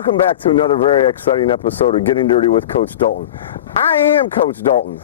Welcome back to another very exciting episode of Getting Dirty with Coach Dalton. I am Coach Dalton.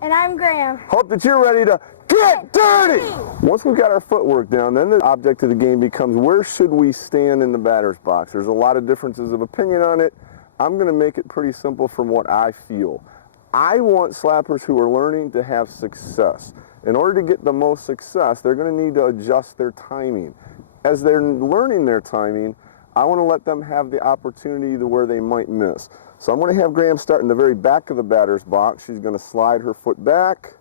And I'm Graham. Hope that you're ready to get dirty! Once we've got our footwork down, then the object of the game becomes where should we stand in the batter's box. There's a lot of differences of opinion on it. I'm going to make it pretty simple from what I feel. I want slappers who are learning to have success. In order to get the most success, they're going to need to adjust their timing. As they're learning their timing, I want to let them have the opportunity to where they might miss. So I'm going to have Graham start in the very back of the batter's box. She's going to slide her foot back,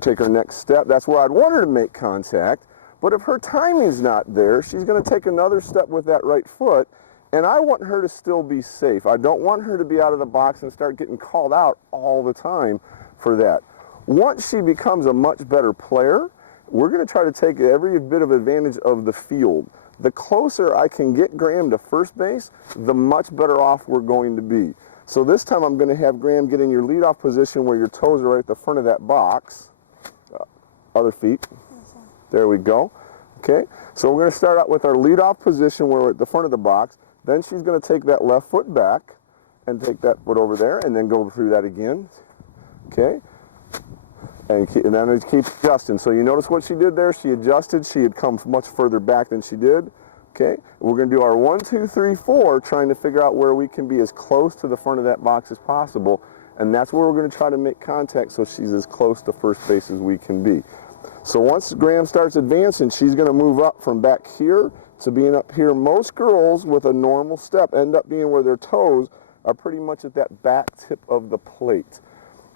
take her next step. That's where I'd want her to make contact. But if her timing's not there, she's going to take another step with that right foot. And I want her to still be safe. I don't want her to be out of the box and start getting called out all the time for that. Once she becomes a much better player, we're going to try to take every bit of advantage of the field. The closer I can get Graham to first base, the much better off we're going to be. So this time I'm going to have Graham get in your leadoff position where your toes are right at the front of that box. Other feet. There we go. Okay, so we're going to start out with our leadoff position where we're at the front of the box. Then she's going to take that left foot back and take that foot over there and then go through that again. Okay, and then it keeps adjusting. So you notice what she did there? She adjusted. She had come much further back than she did. Okay, we're going to do our 1, 2, 3, 4, trying to figure out where we can be as close to the front of that box as possible. And that's where we're going to try to make contact so she's as close to first base as we can be. So once Graham starts advancing, she's going to move up from back here to being up here. Most girls with a normal step end up being where their toes are pretty much at that back tip of the plate.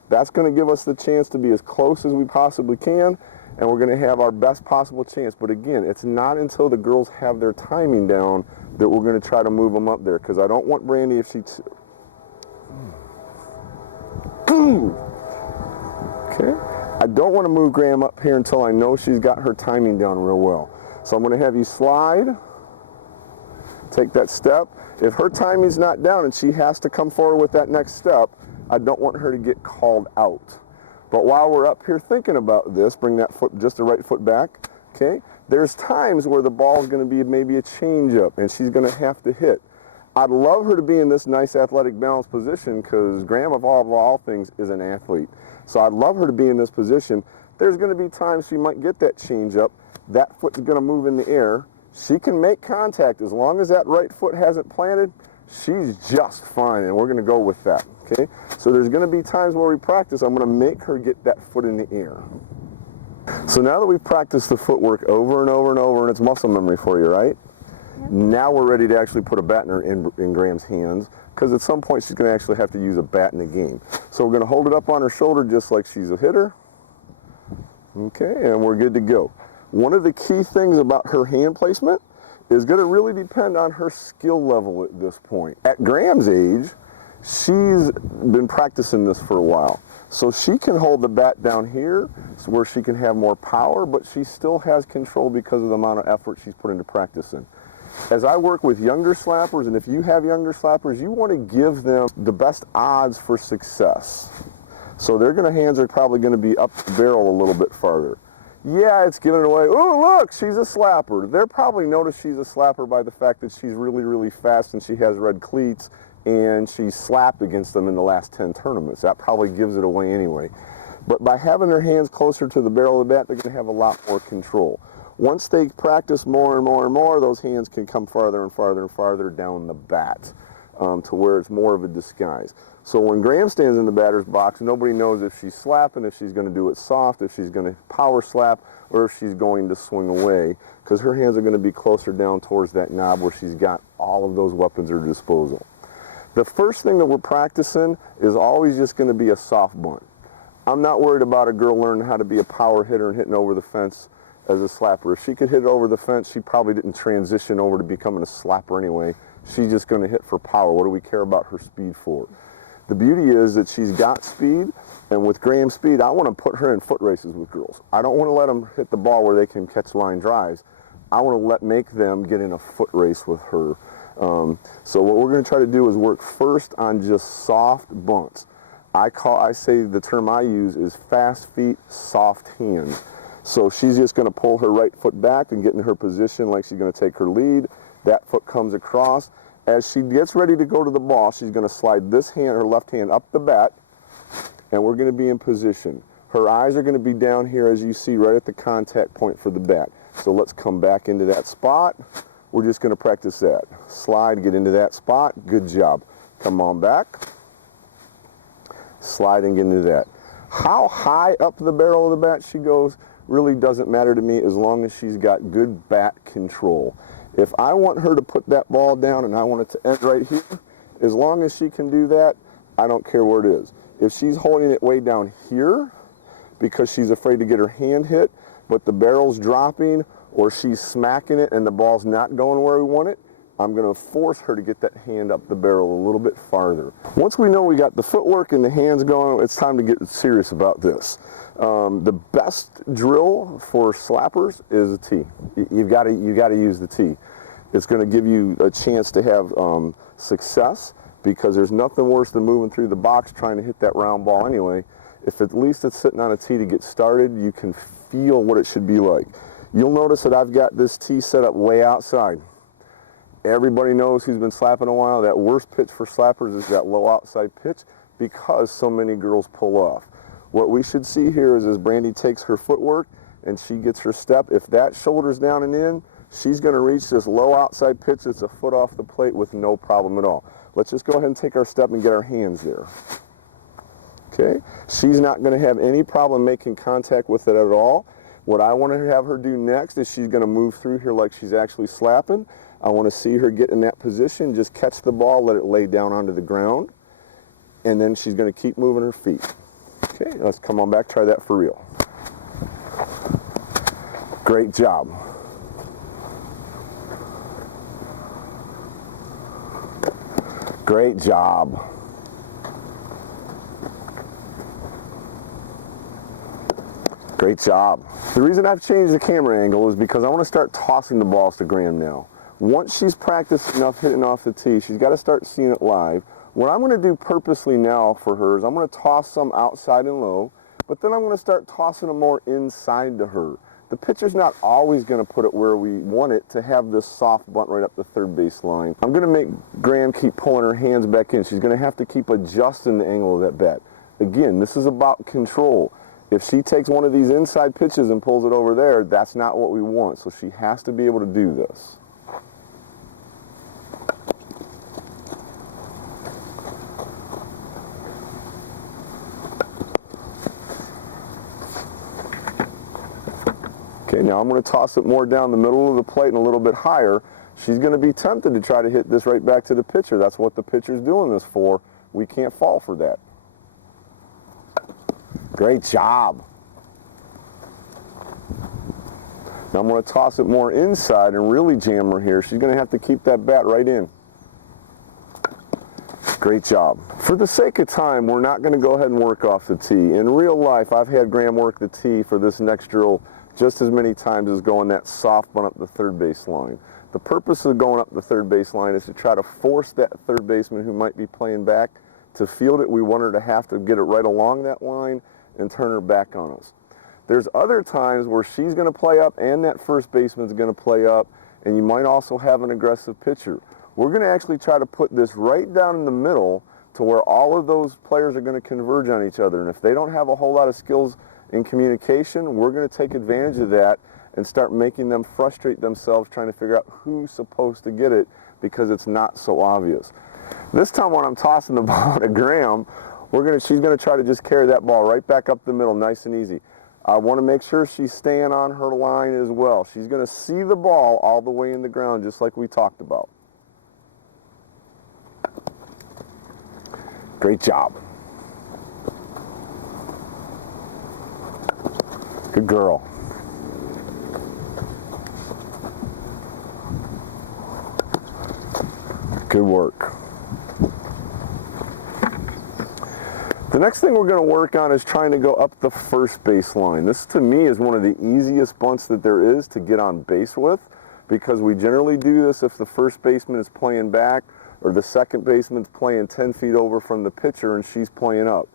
That's going to give us the chance to be as close as we possibly can, and we're going to have our best possible chance. But again, it's not until the girls have their timing down that we're going to try to move them up there, because I don't want Brandy, if she... Okay. I don't want to move Graham up here until I know she's got her timing down real well. So I'm going to have you slide, take that step. If her timing's not down and she has to come forward with that next step, I don't want her to get called out. But while we're up here thinking about this, bring that foot, just the right foot back, okay? There's times where the ball's going to be maybe a change-up and she's going to have to hit. I'd love her to be in this nice athletic balanced position because Graham, of all things, is an athlete. So I'd love her to be in this position. There's going to be times she might get that change-up. That foot's going to move in the air. She can make contact. As long as that right foot hasn't planted, she's just fine, and we're going to go with that, okay? So there's going to be times where we practice. I'm going to make her get that foot in the air. So now that we've practiced the footwork over and over and over, and it's muscle memory for you, right? Yep. Now we're ready to actually put a bat in Graham's hands, because at some point she's going to actually have to use a bat in the game. So we're going to hold it up on her shoulder just like she's a hitter. Okay, and we're good to go. One of the key things about her hand placement is going to really depend on her skill level at this point. At Graham's age, she's been practicing this for a while. So she can hold the bat down here where she can have more power, but she still has control because of the amount of effort she's put into practicing. As I work with younger slappers, and if you have younger slappers, you want to give them the best odds for success. So their hands are probably going to be up the barrel a little bit farther. Yeah, it's giving it away. Oh, look, she's a slapper. They'll probably notice she's a slapper by the fact that she's really, really fast and she has red cleats and she's slapped against them in the last 10 tournaments. That probably gives it away anyway. But by having their hands closer to the barrel of the bat, they're going to have a lot more control. Once they practice more and more and more, those hands can come farther and farther and farther down the bat to where it's more of a disguise. So when Graham stands in the batter's box, nobody knows if she's slapping, if she's going to do it soft, if she's going to power slap, or if she's going to swing away, because her hands are going to be closer down towards that knob where she's got all of those weapons at her disposal. The first thing that we're practicing is always just going to be a soft bunt. I'm not worried about a girl learning how to be a power hitter and hitting over the fence as a slapper. If she could hit it over the fence, she probably didn't transition over to becoming a slapper anyway. She's just going to hit for power. What do we care about her speed for? The beauty is that she's got speed, and with Graham's speed, I want to put her in foot races with girls. I don't want to let them hit the ball where they can catch line drives. I want to make them get in a foot race with her. So what we're going to try to do is work first on just soft bunts. I say the term I use is fast feet, soft hands. So she's just going to pull her right foot back and get in her position like she's going to take her lead. That foot comes across. As she gets ready to go to the ball, she's going to slide this hand, her left hand, up the bat, and we're going to be in position. Her eyes are going to be down here, as you see, right at the contact point for the bat. So let's come back into that spot. We're just going to practice that. Slide, get into that spot. Good job. Come on back. Slide and get into that. How high up the barrel of the bat she goes really doesn't matter to me as long as she's got good bat control. If I want her to put that ball down and I want it to end right here, as long as she can do that, I don't care where it is. If she's holding it way down here because she's afraid to get her hand hit, but the barrel's dropping, or she's smacking it and the ball's not going where we want it, I'm going to force her to get that hand up the barrel a little bit farther. Once we know we got the footwork and the hands going, it's time to get serious about this. The best drill for slappers is a tee. You've got to use the tee. It's going to give you a chance to have success, because there's nothing worse than moving through the box trying to hit that round ball anyway. If at least it's sitting on a tee to get started, you can feel what it should be like. You'll notice that I've got this tee set up way outside. Everybody knows who's been slapping a while, that worst pitch for slappers is that low outside pitch, because so many girls pull off. What we should see here is as Brandy takes her footwork and she gets her step, if that shoulder's down and in, she's going to reach this low outside pitch that's a foot off the plate with no problem at all. Let's just go ahead and take our step and get our hands there. Okay? She's not going to have any problem making contact with it at all. What I want to have her do next is she's going to move through here like she's actually slapping. I want to see her get in that position, just catch the ball, let it lay down onto the ground, and then she's going to keep moving her feet. Okay, let's come on back, try that for real. Great job. Great job. Great job. The reason I've changed the camera angle is because I want to start tossing the balls to Graham now. Once she's practiced enough hitting off the tee, she's got to start seeing it live. What I'm going to do purposely now for her is I'm going to toss some outside and low, but then I'm going to start tossing them more inside to her. The pitcher's not always going to put it where we want it to have this soft bunt right up the third base line. I'm going to make Graham keep pulling her hands back in. She's going to have to keep adjusting the angle of that bat. Again, this is about control. If she takes one of these inside pitches and pulls it over there, that's not what we want. So she has to be able to do this. Okay, now I'm going to toss it more down the middle of the plate and a little bit higher. She's going to be tempted to try to hit this right back to the pitcher. That's what the pitcher's doing this for. We can't fall for that. Great job. Now I'm going to toss it more inside and really jam her here. She's going to have to keep that bat right in. Great job. For the sake of time, we're not going to go ahead and work off the tee. In real life, I've had Graham work the tee for this next drill just as many times as going that soft bunt up the third base line. The purpose of going up the third base line is to try to force that third baseman who might be playing back to field it. We want her to have to get it right along that line and turn her back on us. There's other times where she's going to play up and that first baseman's going to play up, and you might also have an aggressive pitcher. We're going to actually try to put this right down in the middle to where all of those players are going to converge on each other. And if they don't have a whole lot of skills in communication, we're going to take advantage of that and start making them frustrate themselves trying to figure out who's supposed to get it because it's not so obvious. This time when I'm tossing the ball to Graham, she's going to try to just carry that ball right back up the middle, nice and easy. I want to make sure she's staying on her line as well. She's going to see the ball all the way in the ground, just like we talked about. Great job. Good girl. Good work. The next thing we're going to work on is trying to go up the first base line. This, to me, is one of the easiest bunts that there is to get on base with, because we generally do this if the first baseman is playing back or the second baseman's playing 10 feet over from the pitcher and she's playing up.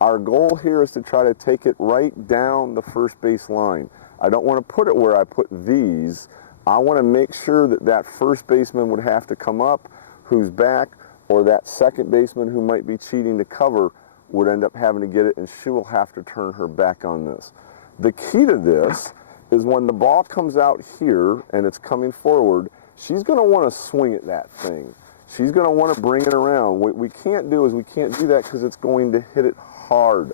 Our goal here is to try to take it right down the first base line. I don't want to put it where I put these. I want to make sure that that first baseman would have to come up, who's back, or that second baseman who might be cheating to cover would end up having to get it, and she will have to turn her back on this. The key to this is when the ball comes out here and it's coming forward, she's going to want to swing at that thing. She's going to want to bring it around. What we can't do is we can't do that because it's going to hit it hard.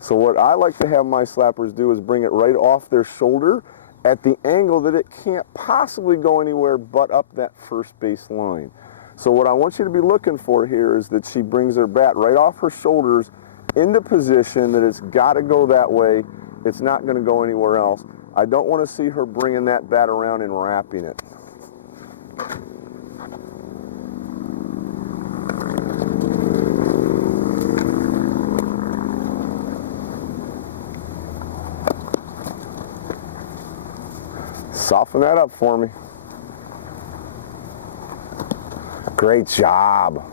So what I like to have my slappers do is bring it right off their shoulder at the angle that it can't possibly go anywhere but up that first base line. So what I want you to be looking for here is that she brings her bat right off her shoulders into position, that it's got to go that way. It's not going to go anywhere else. I don't want to see her bringing that bat around and wrapping it. Soften that up for me. Great job.